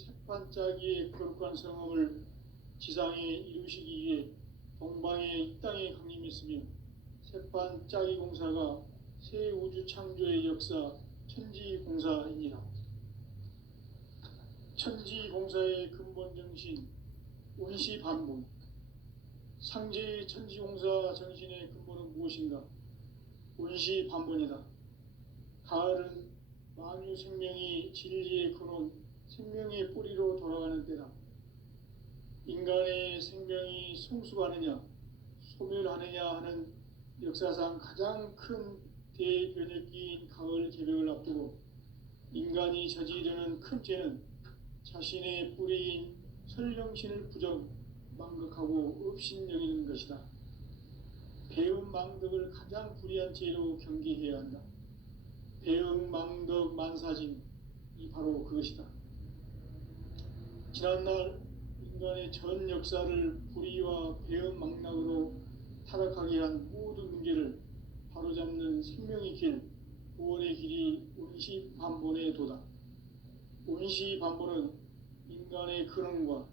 세판짜기의 거룩한 성업을 지상에 이루시기 위해 동방에 이 땅에 강림했으며 세판짜기 공사가 새 우주 창조의 역사 천지공사이니라. 천지공사의 근본 정신 원시반본. 상제의 천지공사 정신의 근본은 무엇인가? 원시반본이다. 가을은 만유 생명이 진리의 근원, 생명의 뿌리로 돌아가는 때다. 인간의 생명이 성숙하느냐, 소멸하느냐 하는 역사상 가장 큰 대변혁기인 가을 개벽을 앞두고 인간이 저지르는 큰 죄는 자신의 뿌리인 설령신을 망각하고 업신여기는 것이다. 배은망덕을 가장 불의한 죄로 경계해야 한다. 배은망덕 만사진이 바로 그것이다. 지난날 인간의 전 역사를 불의와 배은망락으로 타락하게 한 모든 문제를 바로잡는 생명의 길, 구원의 길이 원시반본의 도다. 원시반본은 인간의 근원과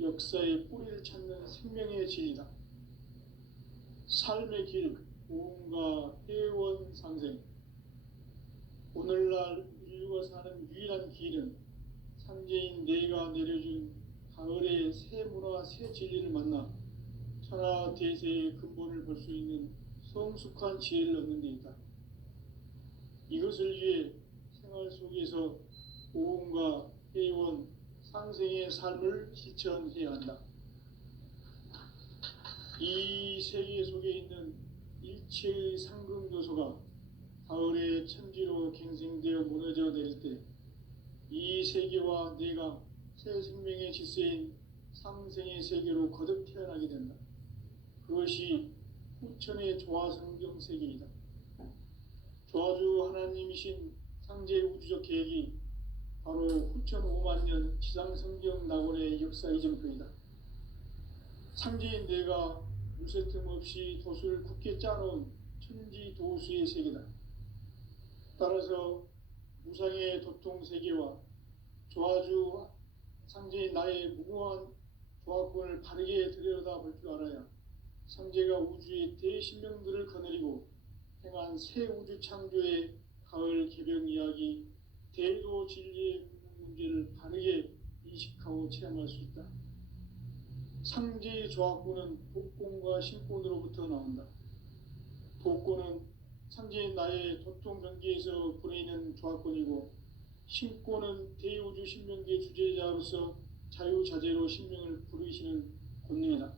역사의 뿌리를 찾는 생명의 진리다. 삶의 길, 고음과 회원 상생. 오늘날 인류가 사는 유일한 길은 상제인 내가 내려준 가을의 새 문화, 새 진리를 만나 천하 대세의 근본을 볼 수 있는 성숙한 지혜를 얻는 데 있다. 이것을 위해 생활 속에서 고음과 회원, 상생의 삶을 실천해야 한다. 이 세계 속에 있는 일체의 상금 요소가 가을의 천지로 갱생되어 무너져 내릴 때 이 세계와 내가 새 생명의 질서인 상생의 세계로 거듭 태어나게 된다. 그것이 후천의 조화성경 세계이다. 조화주 하나님이신 상제 우주적 계획이 바로 후천 5만 년 지상성경 낙원의 역사 이정표이다. 상제인 내가 물새틈 없이 도수를 굳게 짜놓은 천지도수의 세계다. 따라서 무상의 도통세계와 조화주 상제인 나의 무궁한 조화권을 바르게 들여다볼 줄 알아야 상제가 우주의 대신명들을 거느리고 행한 새 우주 창조의 가을 개벽 이야기, 대도 진리의 문제를 바르게 인식하고 체험할 수 있다. 상제의 조화권은 복권과 신권으로부터 나온다. 복권은 상제인 나의 도통 경계에서 보내는 조화권이고, 신권은 대우주 신명계 주제자로서 자유자재로 신명을 부르시는 권능이다.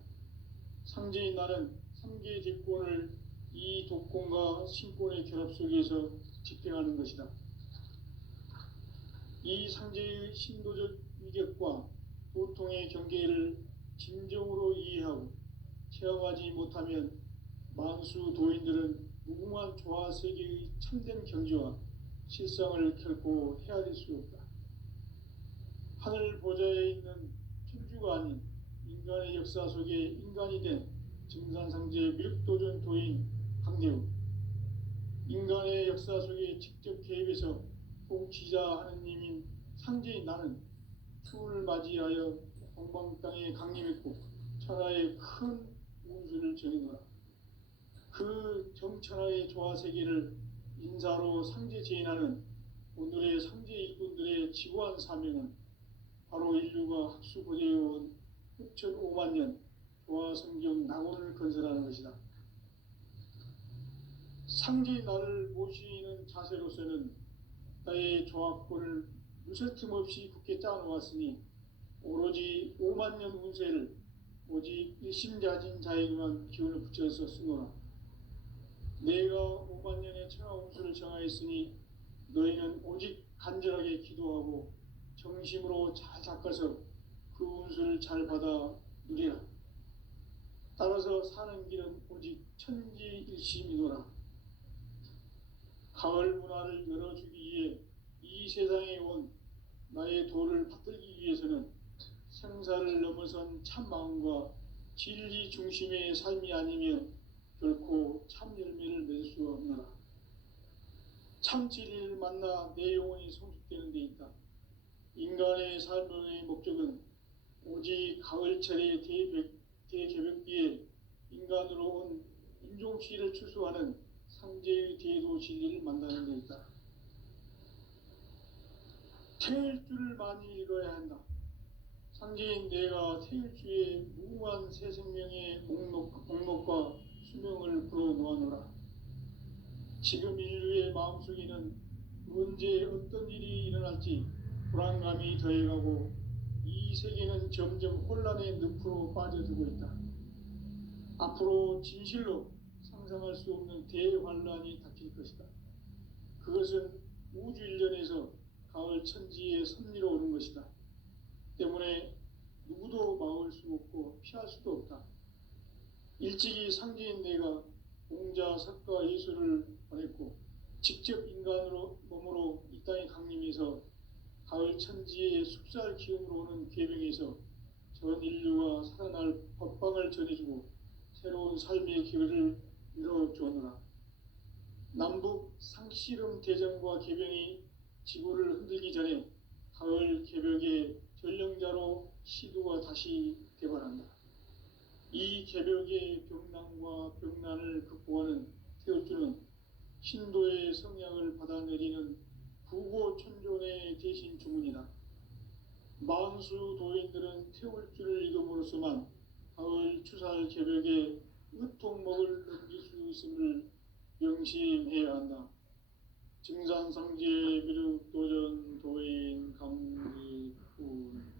상제인 나는 3개 대권을 이 도권과 신권의 결합 속에서 집행하는 것이다. 이 상제의 신도적 위격과 도통의 경계를 진정으로 이해하고 체험하지 못하면 만수 도인들은 무궁한 조화세계의 참된 경지와 실상을 결코 헤아릴 수 없다. 하늘 보좌에 있는 천주가 아닌 인간의 역사 속에 인간이 된 증산상제 밀도전 도인 강대우, 인간의 역사 속에 직접 개입해서 통치자 하느님인 상제인 나는 추운을 맞이하여 동방 땅에 강림했고 천하의 큰 운수를 정해놓아 그 정천하의 조화세계를 인사로 상제 제인하는 오늘의 상제 일꾼들의 지구한 사명은 바로 인류가 학수고대해온 후천 5만 년 조화성경 낙원을 건설하는 것이다. 상제의 나를 모시는 자세로서는 나의 조화권을 무쇠틈 없이 굳게 짜놓았으니 오로지 5만 년 운세를 오직 일심자진 자에게만 기운을 붙여서 쓰노라. 내가 5만 년의 천하 운수를 정하였으니 너희는 오직 간절하게 기도하고 정심으로 잘 닦아서 그 운수를 잘 받아 누리라. 따라서 사는 길은 오직 천지일심이노라. 가을 문화를 열어주기 위해 이 세상에 온 나의 도를 받들기 위해서는 생사를 넘어선 참마음과 진리 중심의 삶이 아니면 결코 참 열매를 맺을 수 없노라. 참 진리를 만나 내 영혼이 성숙되는 데 있다. 인간의 삶의 목적은 오직 가을철의 대개벽비에 인간으로 온 인종시를 추수하는 상제의 대도 진리를 만나는 데 있다. 태일주를 많이 읽어야 한다. 상제인 내가 태일주의 무궁한 새 생명의 목록과 수명을 불어놓아노라. 지금 인류의 마음속에는 언제 어떤 일이 일어날지 불안감이 더해가고 이 세계는 점점 혼란의 늪으로 빠져들고 있다. 앞으로 진실로 상상할 수 없는 대환란이 닥칠 것이다. 그것은 우주 일련에서 가을 천지의 섭리로 오는 것이다. 때문에 누구도 막을 수 없고 피할 수도 없다. 일찍이 상제인 내가 공자, 석가, 예수를 보냈고 직접 인간으로 몸으로 이 땅에 강림해서 가을 천지의 숲살 기운으로 오는 계명에서 전 인류가 살아날 법방을 전해주고 새로운 삶의 기회를 열어주었노라. 남북 상씨름 대전과 개병이 지구를 흔들기 전에 가을 개벽의 전령자로 시두가 다시 개발한다. 이 개벽의 병난과 병난을 극복하는 태울주는 신도의 성향을 받아내리는 부고천존의 대신 주문이다. 만수 도인들은 태울주를 읽음으로써만 가을 추살 개벽의 으통목을 넘길 수 있음을 명심해야 한다. 증산상제 미륵도전 도인 감리군.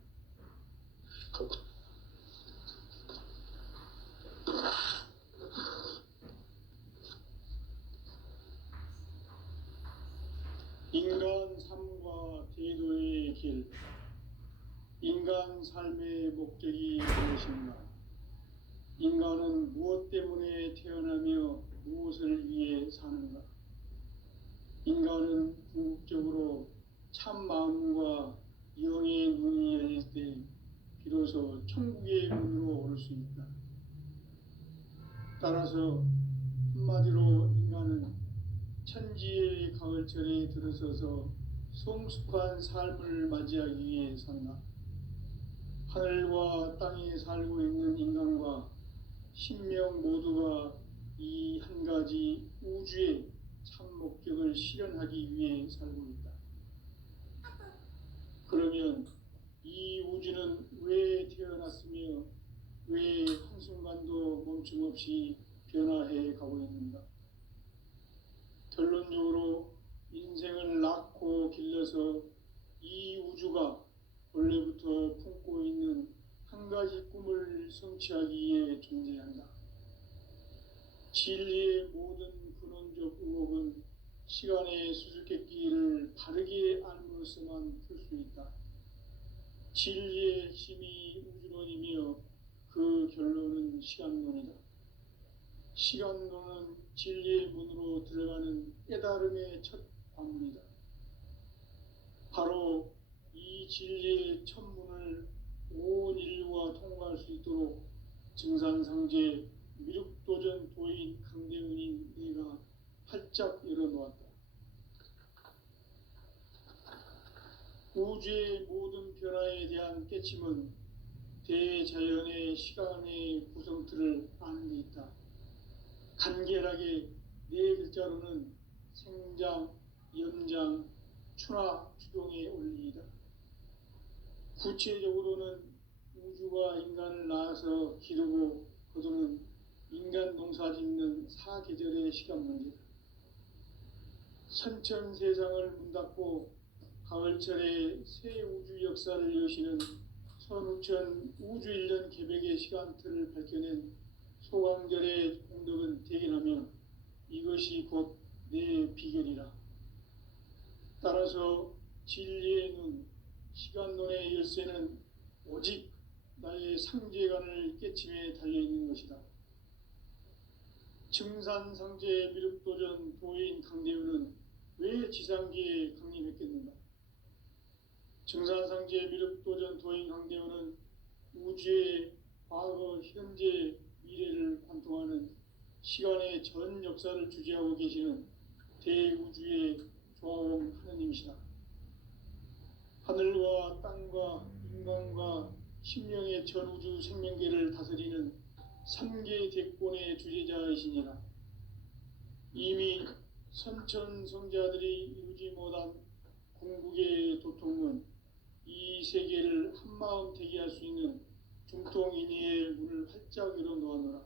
인간 삶과 대도의 길. 인간 삶의 목적이 무엇인가? 인간은 무엇 때문에 태어나며 무엇을 위해 사는가? 인간은 궁극적으로 참 마음과 영의 눈이 열릴 때 비로소 천국의 문으로 오를 수 있다. 따라서 한마디로 인간은 천지의 가을철에 들어서서 성숙한 삶을 맞이하기 위해 산다. 하늘과 땅에 살고 있는 인간과 신명 모두가 이 한 가지 우주의 참 목적을 실현하기 위해 살고 있다. 그러면 이 우주는 왜 태어났으며 왜 한순간도 멈춤없이 변화해 가고 있는가? 결론적으로 인생을 낳고 길러서 이 우주가 원래부터 품고 있는 한 가지 꿈을 성취하기 위해 존재한다. 진리의 모든 근원적 의혹은 시간의 수수께끼를 바르게 알므로서만 풀 수 있다. 진리의 핵심이 우주론이며 그 결론은 시간론이다. 시간론은 진리의 문으로 들어가는 깨달음의 첫 관문이다. 바로 이 진리의 첫 문을 온 인류가 통과할 수 있도록 증산상제 미륵도전 도인 강대훈인 내가 활짝 열어놓았다. 우주의 모든 변화에 대한 깨침은 대자연의 시간의 구성틀을 아는 데 있다. 간결하게 네 글자로는 생장, 연장, 추나 추동의 원리이다. 구체적으로는 우주가 인간을 낳아서 기르고 거두는 인간 농사 짓는 사계절의 시간 문제다. 선천 세상을 문 닫고 가을철에 새 우주 역사를 여시는 선우천 우주 일년 개벽의 시간틀을 밝혀낸 소강절의 공덕은 대견하며 이것이 곧 내 비결이라. 따라서 진리의 눈, 시간론의 열쇠는 오직 나의 상제관을 깨침에 달려있는 것이다. 증산상제 미륵도전 도인 강대훈은 왜 지상기에 강림했겠는가? 증산상제 미륵도전 도인 강대훈은 우주의 과거, 현재, 미래를 관통하는 시간의 전 역사를 주재하고 계시는 대우주의 조화원 하느님이시다. 하늘과 땅과 인간과 신명의 전우주 생명계를 다스리는 삼계 대권의 주제자이시니라. 이미 선천성자들이 이루지 못한 궁극의 도통은 이 세계를 한마음 되게 할 수 있는 중통인의의 문을 활짝 열어놓았노라.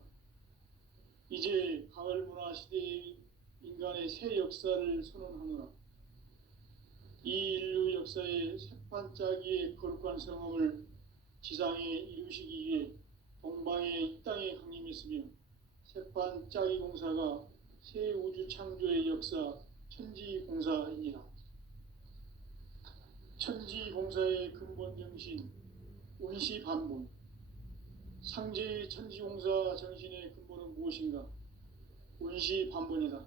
이제 가을 문화 시대의 인간의 새 역사를 선언하노라. 이 인류 역사의 새판짜기의 거룩한 성험을 지상에 이루시기 위해 동방의 이 땅에 강림했으며 새판짜기 공사가 새 우주 창조의 역사 천지공사이니라. 천지공사의 근본 정신 운시반본. 상제의 천지공사 정신의 근본은 무엇인가? 운시반본이다.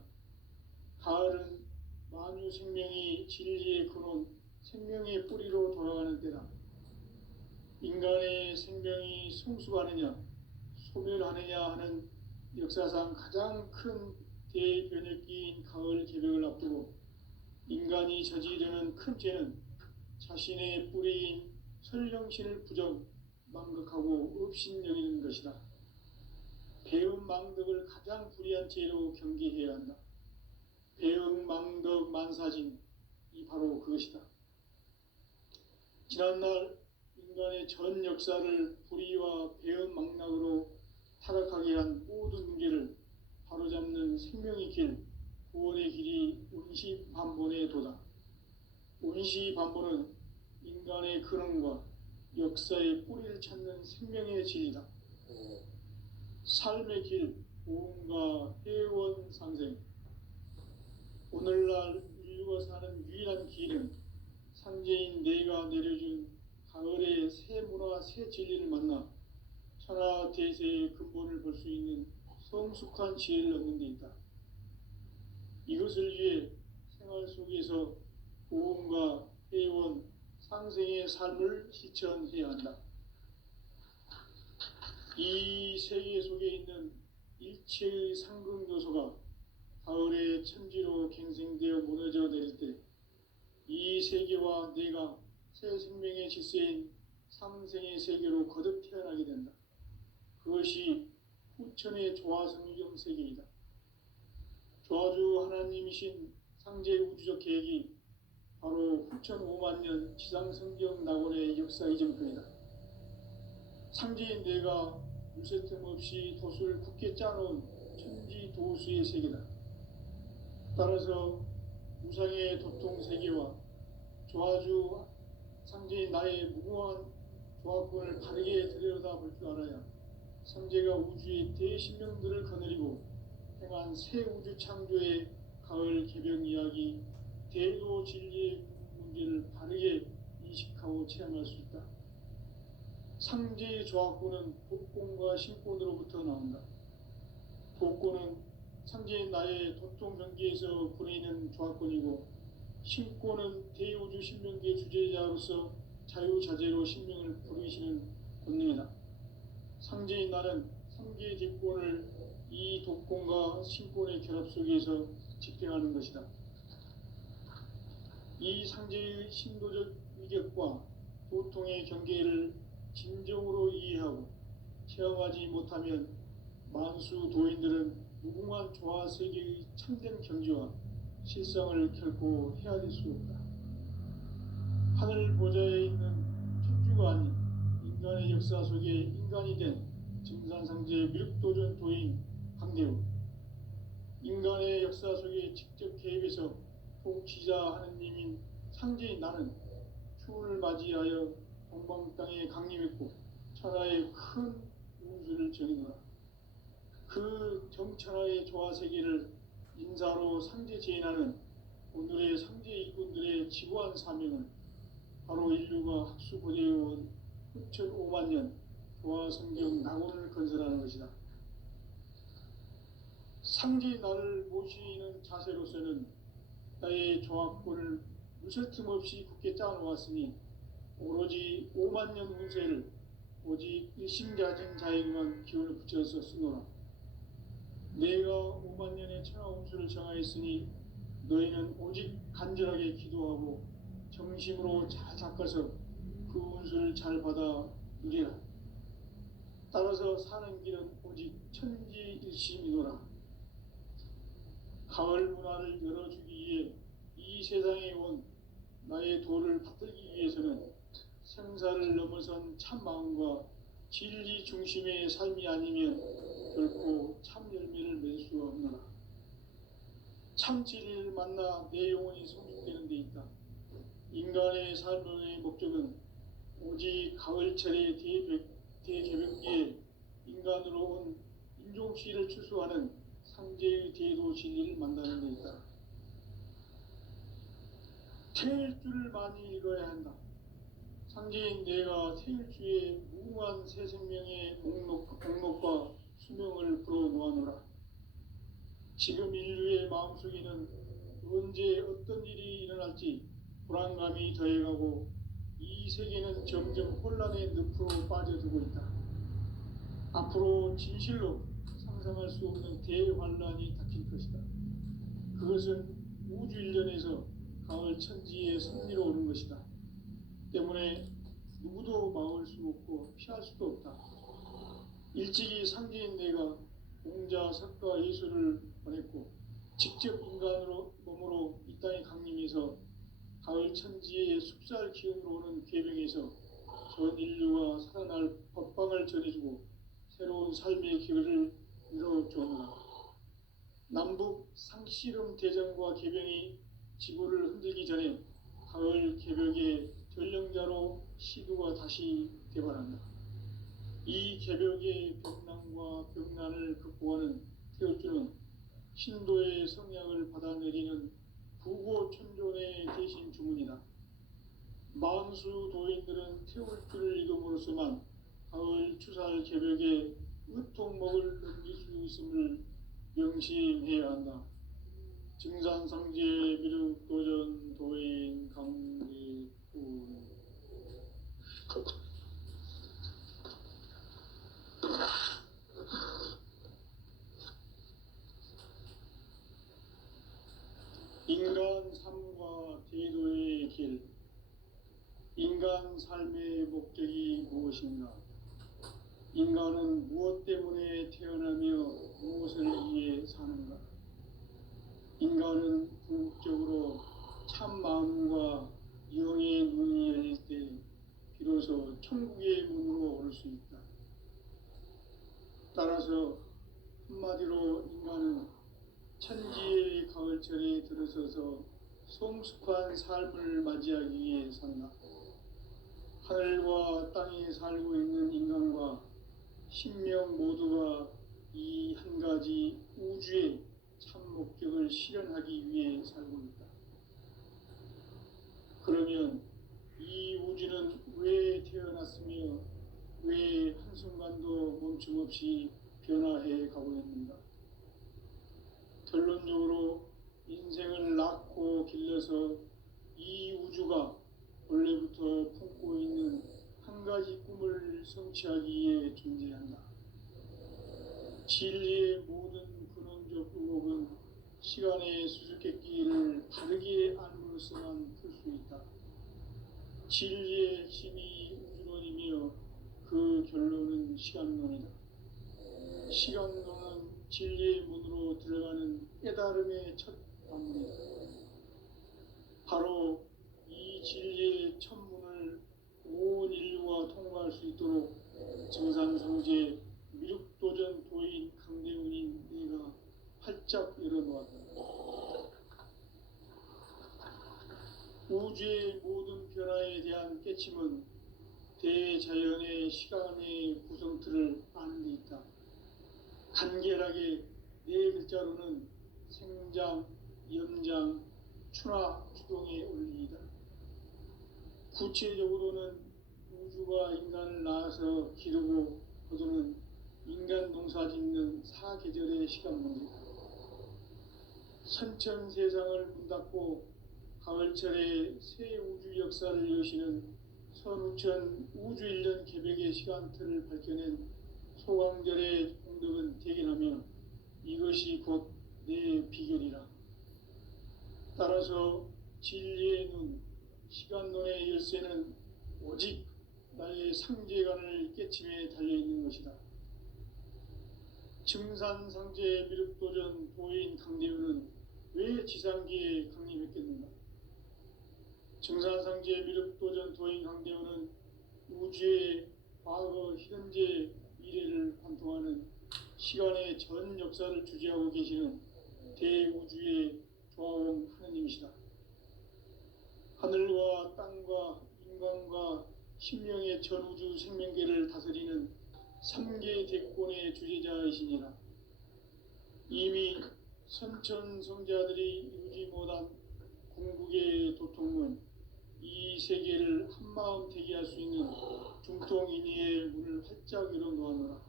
가을은 만유 생명이 진리의 근원, 생명의 뿌리로 돌아가는 때다. 인간의 생명이 성숙하느냐, 소멸하느냐 하는 역사상 가장 큰 대변혁기인 가을 개벽을 앞두고 인간이 저지르는 큰 죄는 자신의 뿌리인 설령신을 부정, 망극하고 업신여기는 것이다. 배은망덕을 가장 불의한 죄로 경계해야 한다. 배은망덕 만사진이 바로 그것이다. 지난날 인간의 전 역사를 불의와 배은망락으로 타락하게 한 모든 문제를 바로잡는 생명의 길, 구원의 길이 운시반본의 도다. 운시반본은 인간의 근원과 역사의 뿌리를 찾는 생명의 진리다. 삶의 길, 보험과 회원 상생. 오늘날 인류가 사는 유일한 길은 상제인 내가 내려준 가을의 새 문화, 새 진리를 만나 천하 대세의 근본을 볼 수 있는 성숙한 지혜를 얻는 데 있다. 이것을 위해 생활 속에서 보험과 회원, 상생의 삶을 실천해야 한다. 이 세계 속에 있는 일체의 상급 요소가 가을의 천지로 갱생되어 무너져 내릴 때 이 세계와 내가 새 생명의 질서인 상생의 세계로 거듭 태어나게 된다. 그것이 후천의 조화성경 세계이다. 조화주 하나님이신 상제 우주적 계획이 바로 후천 5만 년 지상성경 낙원의 역사 이전편이다. 상제인 내가 물새틈 없이 도수를 굳게 짜놓은 천지도수의 세계다. 따라서 우상의 도통 세계와 조화주 상제인 나의 무궁한 조화권을 바르게 들여다볼 줄 알아야 상제가 우주의 대신명들을 거느리고 행한 새 우주 창조의 가을 개벽 이야기, 대도 진리의 문제를 바르게 인식하고 체험할 수 있다. 상제의 조화권은 복권과 신권으로부터 나온다. 복권은 상제인 나의 도통 경계에서 부리는 조화권이고, 신권은 대우주 신명계 주제자로서 자유자재로 신명을 부르시는 권능이다. 상제인 나는 삼계 뒷권을 이 독권과 신권의 결합 속에서 집행하는 것이다. 이 상제의 신도적 위격과 도통의 경계를 진정으로 이해하고 체험하지 못하면 만수 도인들은 무궁한 조화 세계의 참된 경지와 실상을 결코 헤아릴 수 없다. 하늘 보좌에 있는 천주가 아닌 인간의 역사 속에 인간이 된 증산상제의 미륵도전 도인 강대우, 인간의 역사 속에 직접 개입해서 통치자 하느님인 상제인 나는 추운을 맞이하여 동방 땅에 강림했고 천하의 큰 운수를 전이노라. 그 정천하의 조화세계를 인사로 상제 제인하는 오늘의 상제 일꾼들의 지구한 사명은 바로 인류가 학수고대해온 후천 5만 년 조화성경 낙원을 건설하는 것이다. 상제 나를 모시는 자세로서는 나의 조화권을 무설틈 없이 굳게 짜놓았으니 오로지 5만 년 운세를 오직 일심가진 자에게만 기운을 붙여서 쓰노라. 내가 5만 년의 천하 운수를 정하였으니 너희는 오직 간절하게 기도하고 정심으로 잘 닦아서 그 운수를 잘 받아 누리라. 따라서 사는 길은 오직 천지일심이노라. 가을 문화를 열어주기 위해 이 세상에 온 나의 도를 받들기 위해서는 생사를 넘어선 참 마음과 진리 중심의 삶이 아니면 결코 참 열매를 맺을 수가 없노라. 참 진리를 만나 내 영혼이 성숙되는 데 있다. 인간의 삶의 목적은 오직 가을철의 대개벽기에 인간으로 온 인종씨를 추수하는 상제의 대도 진리를 만나는 데 있다. 태일주를 많이 읽어야 한다. 상제인 내가 태일주의 무궁한 새 생명의 목록과 수명을 불어놓아노라. 지금 인류의 마음속에는 언제 어떤 일이 일어날지 불안감이 더해가고 이 세계는 점점 혼란의 늪으로 빠져들고 있다. 앞으로 진실로 상상할 수 없는 대환란이 닥칠 것이다. 그것은 우주 일련에서 가을 천지의 섭리로 오는 것이다. 때문에 누구도 막을 수 없고 피할 수도 없다. 일찍이 상제인 내가 공자, 석가, 예수를 보냈고 직접 인간으로 몸으로 이 땅에 강림해서 가을 천지의 숲살 기운으로 오는 계명에서 전 인류가 살아날 법방을 전해주고 새로운 삶의 길을 이뤄주었노라. 남북 상씨름 대전과 계병이 지구를 흔들기 전에 가을 개벽의 전령자로 시도가 다시 개발한다. 이 개벽의 벽난과 벽난을 극복하는 태울주는 신도의 성약을 받아내리는 부고천존의 대신 주문이다. 만수 도인들은 태울주를 이름으로서만 가을 추살 개벽에 으통목을 넘길 수 있음을 명심해야 한다. 증산상제 미륵도전 도인 강리군. 인간 삶과 대도의 길. 인간 삶의 목적이 무엇인가? 인간은 무엇 때문에 태어나며 무엇을 위해 사는가? 인간은 궁극적으로 참 마음과 영의 눈이 열릴 때 비로소 천국의 문으로 오를 수 있다. 따라서 한마디로 인간은 천지의 가을철에 들어서서 성숙한 삶을 맞이하기 위해 산다. 하늘과 땅에 살고 있는 인간과 신명 모두가 이 한 가지 우주의 참 목적을 실현하기 위해 살고 있다. 그러면 이 우주는 왜 태어났으며 왜 한순간도 멈춤 없이 변화해 가고 있는가? 결론적으로 인생을 낳고 길러서 이 우주가 원래부터 품고 있는 한 가지 꿈을 성취하기 위해 존재한다. 진리의 모든 근원적 의혹은 시간의 수수께끼를 바르게 알므로서만 풀 수 있다. 진리의 핵심이 우주론이며 그 결론은 시간론이다. 시간론은 진리의 문으로 들어가는 깨달음의 첫 관문이다. 바로 이 진리의 첫 문을 온 인류가 통과할 수 있도록 증산상제 미륵도전 도인 강대훈인 내가 활짝 열어놓았다. 우주의 모든 변화에 대한 깨침은 대자연의 시간의 구성틀을 아는 데 있다. 간결하게 네 글자로는 생장, 연장, 추나 추동의 원리이다. 구체적으로는 우주가 인간을 낳아서 기르고 거두는 인간 농사 짓는 사계절의 시간 문제다. 선천 세상을 문 닫고 가을철에 새 우주 역사를 여시는 선우천 우주일년 개벽의 시간틀을 밝혀낸 소강절의 공덕은 대견하며 이것이 곧 내 비결이라. 따라서 진리의 눈, 시간론의 열쇠는 오직 나의 상제관을 깨침에 달려있는 것이다. 증산상제 미륵도전 도인 강대우는 왜 지상기에 강림했겠는가? 증산상제 미륵도전 도인 강대우는 우주의 과거, 현재, 미래를 관통하는 시간의 전 역사를 주재하고 계시는 대우주의 조화원 하느님이시다. 하늘과 땅과 인간과 신명의 전우주 생명계를 다스리는 삼계 대권의 주재자이시니라. 이미 선천성자들이 이루지 못한 궁극의 도통은 이 세계를 한마음 되게 할 수 있는 중통인의의 문을 활짝 열어놓았노라.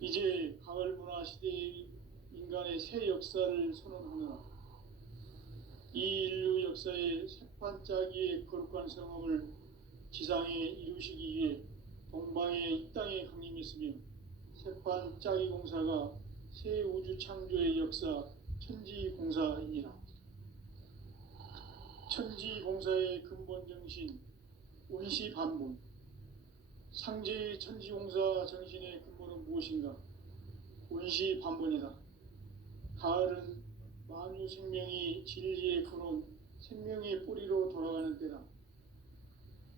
이제 가을 문화 시대의 인간의 새 역사를 선언하노라. 이 인류 역사의 새판짜기의 거룩한 성험을 지상에 이루시기 위해 동방의 이 땅에 강림했으며 새판짜기 공사가 새 우주 창조의 역사 천지공사이니라. 천지공사의 근본 정신 원시반본. 상제의 천지공사 정신의 근본은 무엇인가? 원시반본이다. 가을은 만유 생명이 진리의 근원, 생명의 뿌리로 돌아가는 때다.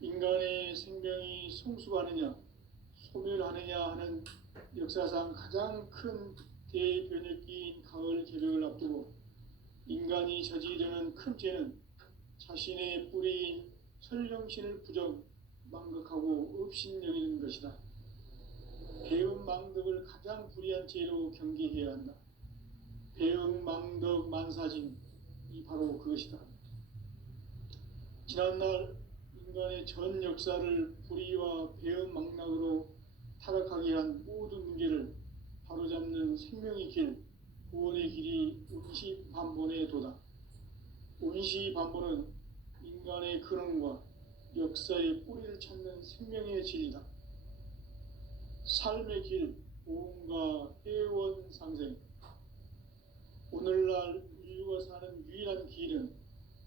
인간의 생명이 성숙하느냐, 소멸하느냐 하는 역사상 가장 큰 대변혁기인 가을 개벽을 앞두고 인간이 저지르는 큰 죄는 자신의 뿌리인 설령신을 부정, 망극하고 업신여기는 것이다. 배은망덕을 가장 불의한 죄로 경계해야 한다. 배은망덕 만사징이 바로 그것이다. 지난날 인간의 전 역사를 불의와 배은망락으로 타락하게 한 모든 문제를 바로잡는 생명의 길, 구원의 길이 원시반본의 도다. 원시반본은 인간의 근원과 역사의 뿌리를 찾는 생명의 진리다. 삶의 길, 보험과 회원 상생. 오늘날 인류가 사는 유일한 길은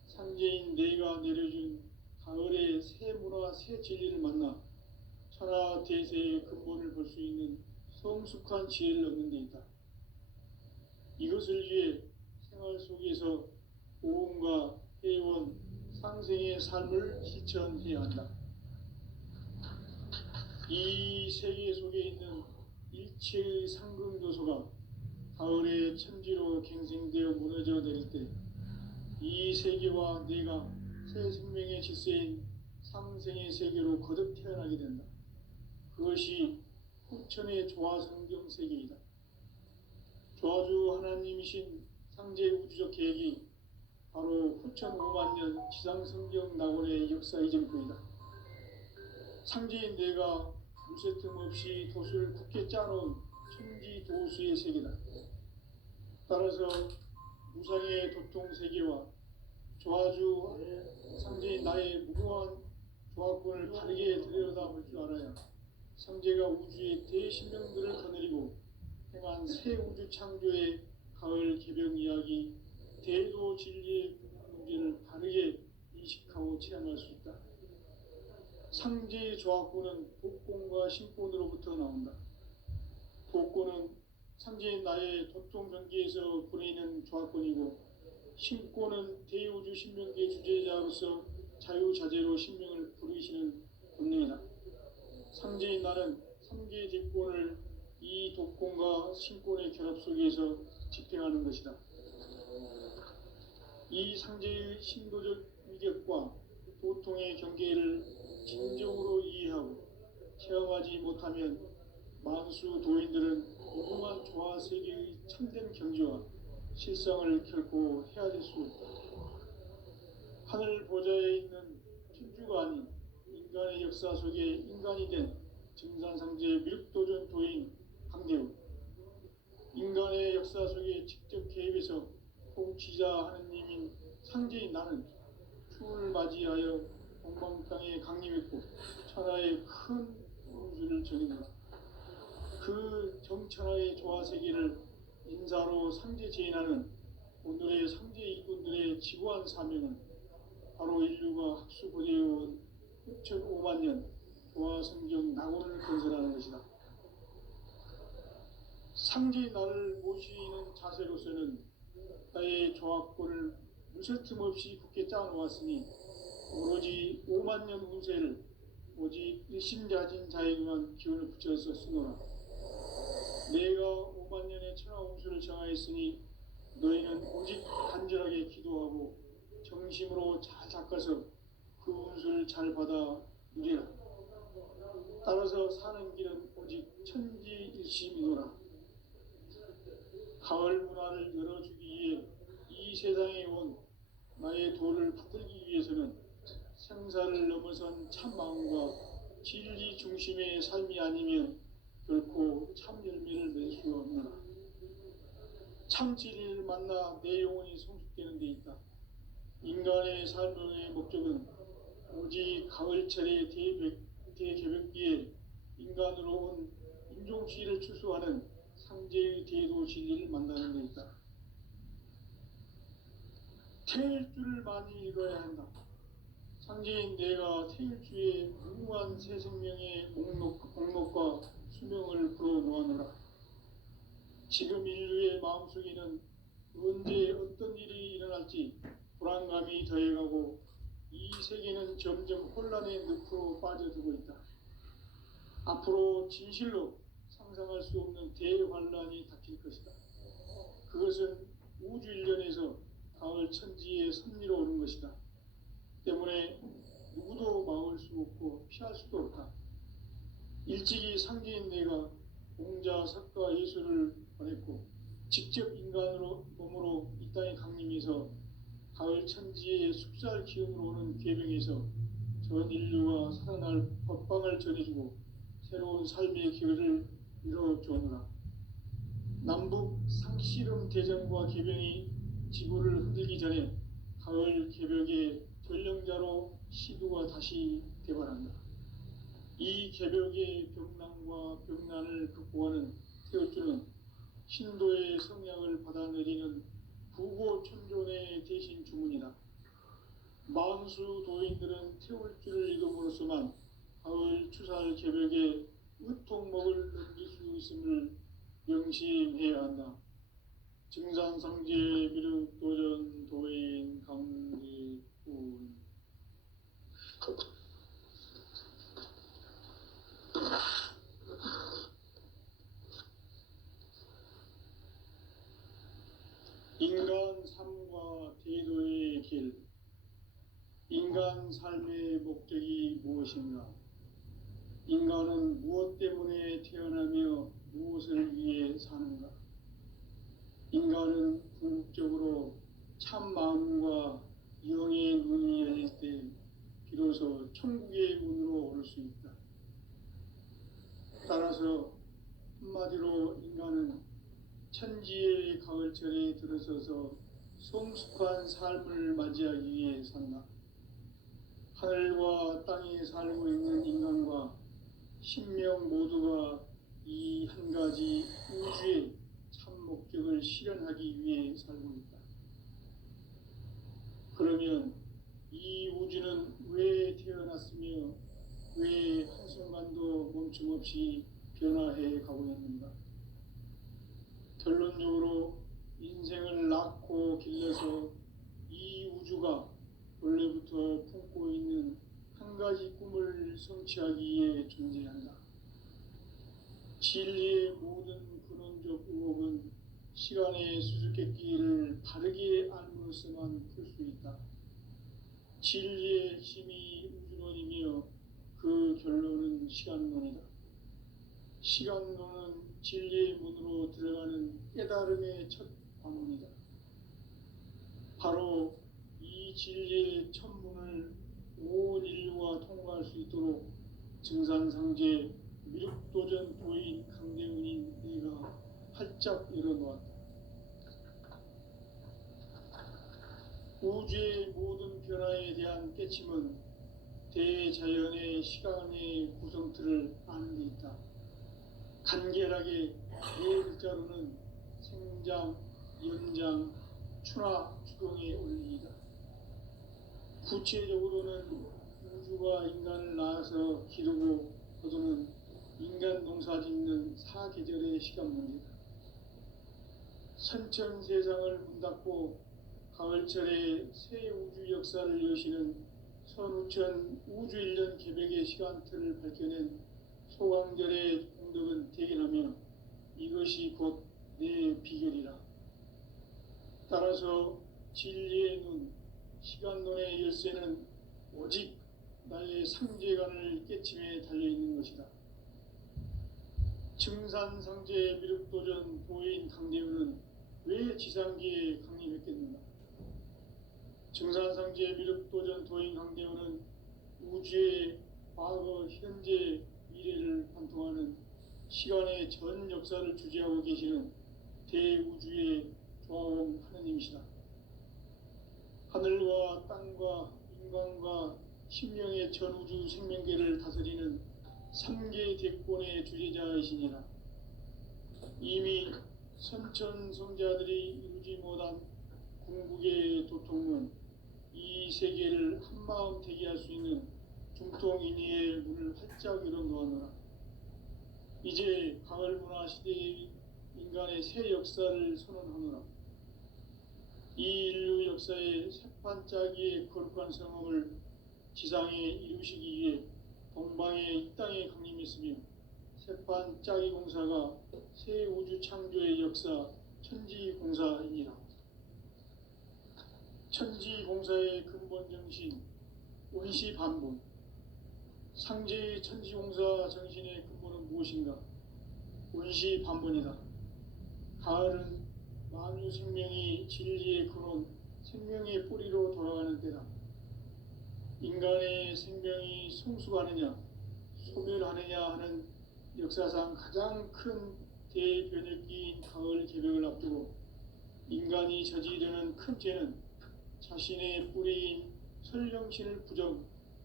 상제인 내가 내려준 가을의 새 문화, 새 진리를 만나 천하 대세의 근본을 볼 수 있는 성숙한 지혜를 얻는 데 있다. 이것을 위해 생활 속에서 보험과 회원, 상생의 삶을 실천해야 한다. 이 세계 속에 있는 일체의 상금도소가 가을의 천지로 갱생되어 무너져 내릴 때 이 세계와 내가 새 생명의 질서인 상생의 세계로 거듭 태어나게 된다. 그것이 후천의 조화성경 세계이다. 조화주 하나님이신 상제 우주적 계획이 바로 후천 5만 년 지상성경 낙원의 역사 이전부이다. 상제인 내가 무쇠 틈 없이 도수를 굳게 짜놓은 천지 도수의 세계다. 따라서 무상의 도통 세계와 조화주 상제인 나의 무궁한 조화권을 바르게 들여다볼 줄 알아야 상제가 우주의 대신명들을 거느리고 행한 새 우주 창조의 가을 개벽 이야기, 대도 진리의 문제를 바르게 인식하고 체험할 수 있다. 상제의 조화권은 독권과 신권으로부터 나온다. 독권은 상제인 나의 도통 경계에서 보내는 조화권이고, 신권은 대우주 신명계 주제자로서 자유자재로 신명을 부르시는 본능이다. 상제인 나는 3개의 대권을 이 독권과 신권의 결합 속에서 집행하는 것이다. 이 상제의 신도적 위격과 도통의 경계를 진정으로 이해하고 체험하지 못하면 만수 도인들은 무궁한 조화 세계의 참된 경지와 실상을 결코 헤아릴 수 없다. 하늘 보좌에 있는 천주가 아닌 인간의 역사 속에 인간이 된 증산상제 미륵도전 도인 강대우, 인간의 역사 속에 직접 개입해서 통치자 하느님인 상제인 나는 추을 맞이하여 동방 땅에 강림했고 천하의 큰 우주를 정의노라. 그 정천하의 조화세계를 인사로 상제 제인하는 오늘의 상제 일꾼들의 지구한 사명은 바로 인류가 학수고대해온 6,5만 년 도화성경 낙원을 건설하는 것이다. 상제의 나를 모시는 자세로서는 나의 조합권을 무쇠틈 없이 굳게 짜놓았으니 오로지 5만 년 운세를 오직 일심자진 자에게만 기운을 붙여서 쓰노라. 내가 5만 년의 천하 운수를 정하였으니 너희는 오직 간절하게 기도하고 정심으로 잘 닦아서 그 운수를 잘 받아 누리라. 따라서 사는 길은 오직 천지일심이노라. 가을 문화를 열어주기 위해 이 세상에 온 나의 도를 받들기 위해서는 생사를 넘어선 참 마음과 진리 중심의 삶이 아니면 결코 참 열매를 맺을 수 없노라. 참 진리를 만나 내 영혼이 성숙되는 데 있다. 인간의 삶의 목적은 오직 가을철의 대개벽기에 인간으로 온 인종시를 추수하는 상제의 대도 진리를 만나는 데 있다. 태일주를 많이 읽어야 한다. 상제인 내가 태일주의 무궁한 새 생명의 목록과 수명을 풀어놓아노라. 지금 인류의 마음속에는 언제 어떤 일이 일어날지 불안감이 더해가고 이 세계는 점점 혼란의 늪으로 빠져들고 있다. 앞으로 진실로 상상할 수 없는 대환란이 닥칠 것이다. 그것은 우주 일련에서 가을 천지의 섭리로 오는 것이다. 때문에 누구도 막을 수 없고 피할 수도 없다. 일찍이 상제인 내가 공자, 석가, 예수를 보냈고 직접 인간으로 몸으로 이 땅에 강림해서 가을 천지의 숲살 기운으로 오는 계명에서 전 인류가 살아날 법방을 전해주고 새로운 삶의 기회를 이뤄주오노라. 남북 상씨름 대전과 계병이 지구를 흔들기 전에 가을 개벽의 전령자로 시두가 다시 대발한다. 이 개벽의 병난과 병난을 극복하는 태울주는 신도의 성량을 받아내리는 부고천존의 대신 주문이다. 만수 도인들은 태울주를 읽음으로써만 가을 추살 개벽의 의통목을 넘길 수 있음을 명심해야 한다. 증산상제 미륵도전 도인 강리군. 인간 삶과 대도의 길. 인간 삶의 목적이 무엇인가? 인간은 무엇 때문에 태어나며 무엇을 위해 사는가? 인간은 궁극적으로 참 마음과 영의 눈이 열릴 때 비로소 천국의 문으로 오를 수 있다. 따라서 한마디로 인간은 천지의 가을철에 들어서서 성숙한 삶을 맞이하기 위해 산다. 하늘과 땅에 살고 있는 인간과 신명 모두가 이 한 가지 우주의 참 목적을 실현하기 위해 살고 있다. 그러면 이 우주는 왜 태어났으며 왜 한순간도 멈춤없이 변화해 가고 있는가? 결론적으로 인생을 낳고 길러서 이 우주가 원래부터 품고 있는 한 가지 꿈을 성취하기 위해 존재한다. 진리의 모든 근원적 의혹은 시간의 수수께끼를 바르게 알므로서만 풀 수 있다. 진리의 힘이 우주론이며 그 결론은 시간론이다. 시간론은 진리의 문으로 들어가는 깨달음의 첫 관문이다. 바로 이 진리의 첫 문을 온 인류가 통과할 수 있도록 증산상제 미륵도전 도인 강대훈인 내가 활짝 열어놓았다. 우주의 모든 변화에 대한 깨침은 대자연의 시간의 구성틀을 아는 데 있다. 간결하게 네 글자로는 생장, 연장, 추나, 추동의 원리이다. 구체적으로는 우주가 인간을 낳아서 기르고 거두는 인간 농사 짓는 사계절의 시간 문제다. 선천 세상을 문 닫고 가을철에 새 우주 역사를 여시는 선우천 우주 1년 개벽의 시간틀을 밝혀낸 소강절의 공덕은 대견하며 이것이 곧 내 비결이라. 따라서 진리의 눈, 시간론의 열쇠는 오직 나의 상제관을 깨침에 달려있는 것이다. 증산상제 미륵도전 도인 강대우는 왜 지상기에 강림했겠는가? 증산상제 미륵도전 도인 강대우는 우주의 과거, 현재, 미래를 관통하는 시간의 전 역사를 주재하고 계시는 대우주의 조화원 하느님이시다. 하늘과 땅과 인간과 심령의 전우주 생명계를 다스리는 3계 대권의 주제자이시니라. 이미 선천 성자들이 이루지 못한 궁극의 도통은 이 세계를 한마음 대기할 수 있는 중통인의의 문을 활짝 열어놓았노라. 이제 가을 문화 시대의 인간의 새 역사를 선언하노라. 이 인류 역사의 새판짜기의 거룩한 성험을 지상에 이루시기 위해 동방의 이 땅에 강림했으며 새판짜기 공사가 새 우주 창조의 역사 천지공사이니라. 천지공사의 근본 정신 원시반본. 상제의 천지공사 정신의 근본은 무엇인가? 원시반본이다. 가을은 만유 생명이 진리의 근원, 생명의 뿌리로 돌아가는 때다. 인간의 생명이 성숙하느냐, 소멸하느냐 하는 역사상 가장 큰 대변혁기인 가을 개벽을 앞두고 인간이 저지르는 큰 죄는 자신의 뿌리인 설령신을 부정,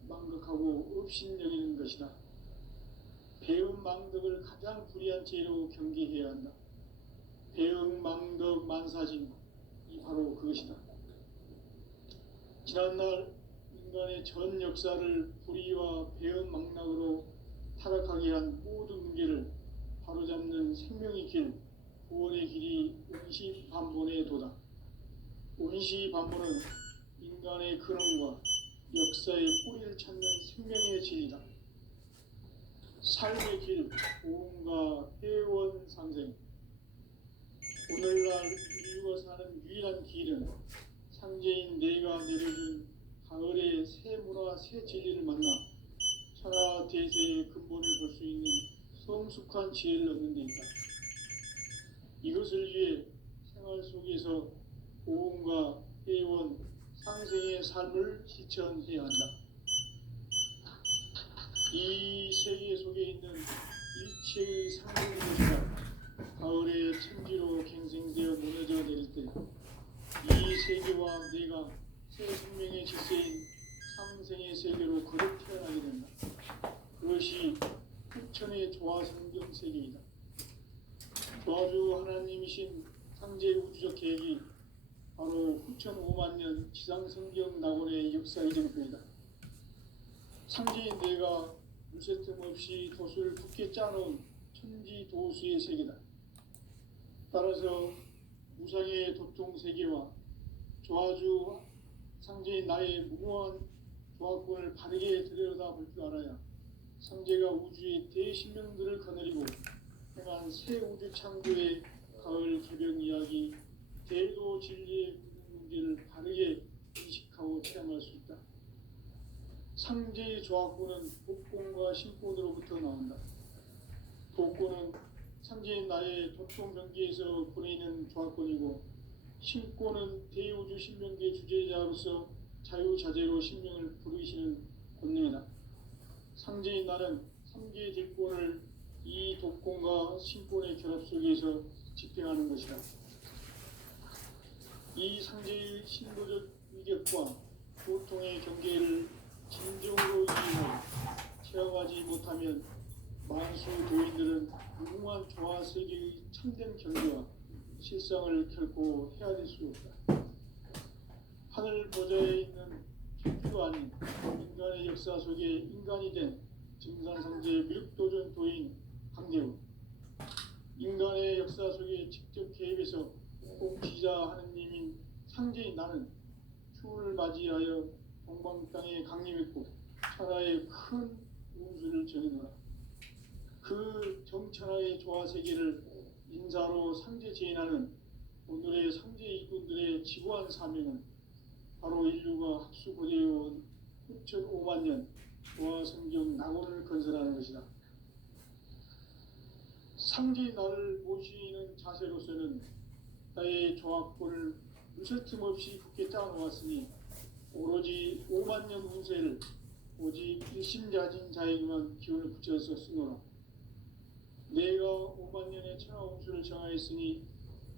망극하고 업신여기는 것이다. 배음 망덕을 가장 불의한 죄로 경계해야 한다. 배음 망덕 만사진, 이 바로 그것이다. 지난날 인간의 전 역사를 불의와 배음 망락으로 타락하게 한 모든 문제를 바로잡는 생명의 길, 구원의 길이 원시반본의 도다. 원시반본은 인간의 근원과 역사의 뿌리를 찾는 생명의 진리다. 삶의 길, 보험과 회원 상생. 오늘날 인류가 사는 유일한 길은 상제인 내가 내려준 가을의 새 문화, 새 진리를 만나 천하 대세의 근본을 볼 수 있는 성숙한 지혜를 얻는 데 있다. 이것을 위해 생활 속에서 보험과 회원, 상생의 삶을 실천해야 한다. 이 세계 속에 있는 일체의 상생인 것이다. 가을의 천지로 갱생되어 무너져 내릴 때 이 세계와 내가 새 생명의 질서인 상생의 세계로 거듭 태어나게 된다. 그것이 후천의 조화 성경 세계이다. 조화주 하나님이신 상제 우주적 계획이 바로 후천 5만 년 지상 성경 낙원의 역사 이정표이다. 상제인 내가 물새틈 없이 도수를 굳게 짜놓은 천지 도수의 세계다. 따라서 무상의 도통 세계와 조화주 상제인 나의 무모한 조화권을 바르게 들여다볼 줄 알아야 상제가 우주의 대신명들을 거느리고 행한 새 우주 창조의 가을 개벽 이야기, 대도 진리의 문제를 바르게 인식하고 체험할 수 있다. 상제의 조화권은 복권과 신권으로부터 나온다. 복권은 상제인 나의 도통 경계에서 보내는 조화권이고, 신권은 대우주 신명계 주제자로서 자유자재로 신명을 부르시는 권능이다. 상제인 나는 3계 뒷권을 이 독권과 신권의 결합 속에서 집행하는 것이다. 이 상제의 신도적 위격과 고통의 경계를 진정으로 이해하고 체험하지 못하면 만수 도인들은 무궁한 조화 세계의 참된 경계와 실상을 결코 헤아릴 수 없다. 하늘 보좌에 있는 도 아닌 인간의 역사 속에 인간이 된 증산상제의 미륵도전 도인 강대우, 인간의 역사 속에 직접 개입해서 통치자 하느님인 상제인 나는 추운을 맞이하여 동방 땅에 강림했고 천하의 큰 운수를 전해노라. 그 정천하의 조화세계를 인사로 상제 제인하는 오늘의 상제 이군들의 지구한 사명은 바로 인류가 학수고대해온 6,500만 년 조화성경 낙원을 건설하는 것이다. 상제의 나를 모시는 자세로서는 나의 조합권을 무설틈 없이 굳게 짜놓았으니 오로지 5만 년 운세를 오직 일심자진 자에게만 기운을 붙여서 쓰노라. 내가 5만 년의 천하 운수를 정하였으니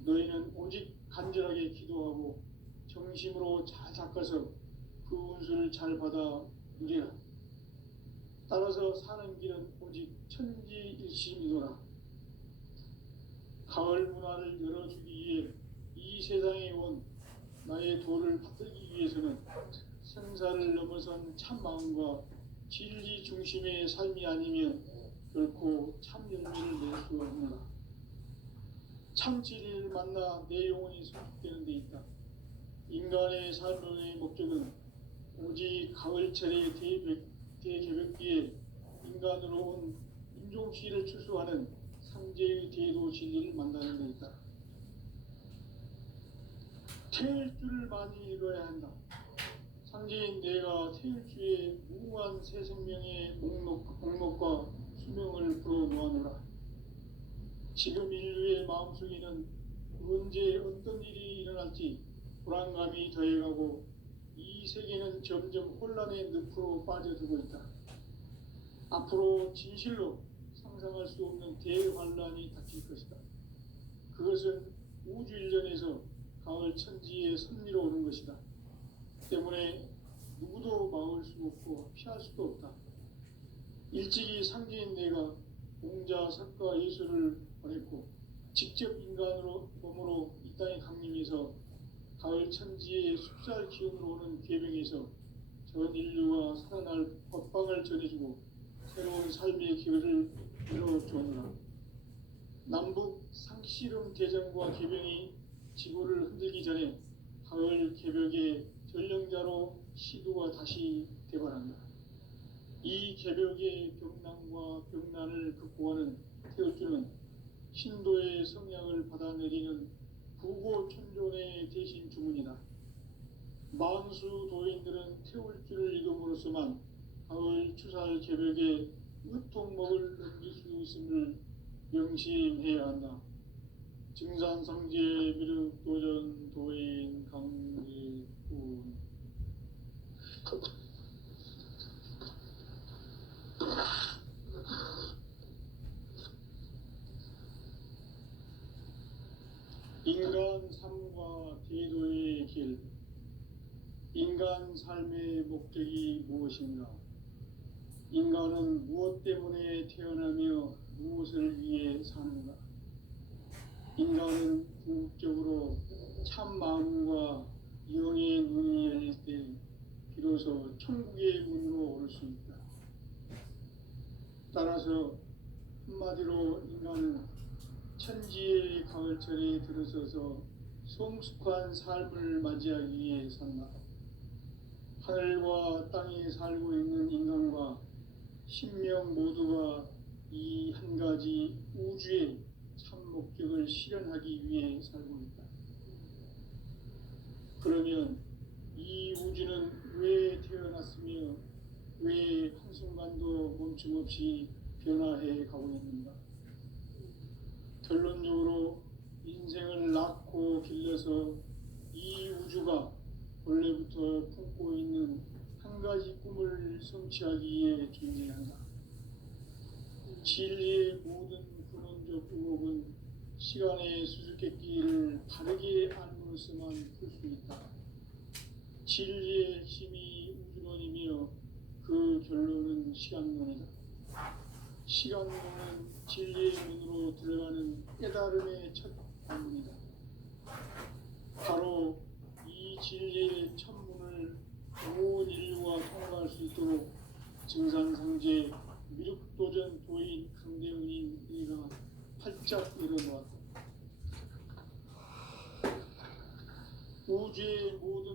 너희는 오직 간절하게 기도하고 정심으로 잘 닦아서 그 운수를 잘 받아 누리라. 따라서 사는 길은 오직 천지일심이노라. 가을 문화를 열어주기 위해 이 세상에 온 나의 도를 받들기 위해서는 생사를 넘어선 참 마음과 진리 중심의 삶이 아니면 결코 참 열매를 낼 수 없노라. 참 진리를 만나 내 영혼이 성숙되는 데 있다. 인간의 삶의 목적은 오직 가을철의 대개벽기에 인간으로 온 인종시를 추수하는 상제의 대도 진리를 만나는 데 있다. 태일주를 많이 읽어야 한다. 상제인 내가 태일주의 무궁한 새 생명의 목록과 수명을 불어놓아노라. 지금 인류의 마음속에는 언제 어떤 일이 일어날지 불안감이 더해가고 이 세계는 점점 혼란의 늪으로 빠져들고 있다. 앞으로 진실로 상상할 수 없는 대환란이 닥칠 것이다. 그것은 우주 일전에서 가을 천지의 섭리로 오는 것이다. 때문에 누구도 막을 수 없고 피할 수도 없다. 일찍이 상제인 내가 공자, 석가, 예수를 보냈고 직접 인간으로 몸으로 이 땅에 강림해서 가을 천지의 숲살 기운으로 오는 계명에서 전 인류가 살아날 법방을 전해주고 새로운 삶의 길을 열어주느라. 남북 상씨름 대전과 계명이 지구를 흔들기 전에 가을 개벽의 전령자로 시두가 다시 대발한다. 이 개벽의 경난과 병난을 극복하는 태울주는 신도의 성약을 받아내리는 부고천존의 대신 주문이다. 만수 도인들은 태울주를 읽음으로써만 가을 추살 개벽의 으통목을 넘길 수 있음을 명심해야 한다. 증산상제 미륵도전 도인 강대훈. 인간 삶과 대도의 길. 인간 삶의 목적이 무엇인가? 인간은 무엇 때문에 태어나며 무엇을 위해 사는가? 인간은 궁극적으로 참 마음과 영의 눈이 열릴 때 비로소 천국의 문으로 오를 수 있다. 따라서 한마디로 인간은 천지의 가을철에 들어서서 성숙한 삶을 맞이하기 위해 산다. 하늘과 땅에 살고 있는 인간과 신명 모두가 이 한 가지 우주의 참 목적을 실현하기 위해 살고 있다. 그러면 이 우주는 왜 태어났으며 왜 한순간도 멈춤없이 변화해 가고 있는가? 결론적으로 인생을 낳고 길러서 이 우주가 원래부터 품고 있는 한 가지 꿈을 성취하기 위해 존재한다. 진리의 모든 근원적 의혹은 시간의 수수께끼를 바르게 알므로서만 풀 수 있다. 진리의 핵심이 우주론이며 그 결론은 시간론이다. 시간론은 진리의 문으로 들어가는 깨달음의 첫 관문이다. 바로 이 진리의 첫 문을 온 인류가 통과할 수 있도록 증산상제 미륵도전 도인 강대은인 이가 활짝 일어났다. 우주의 모든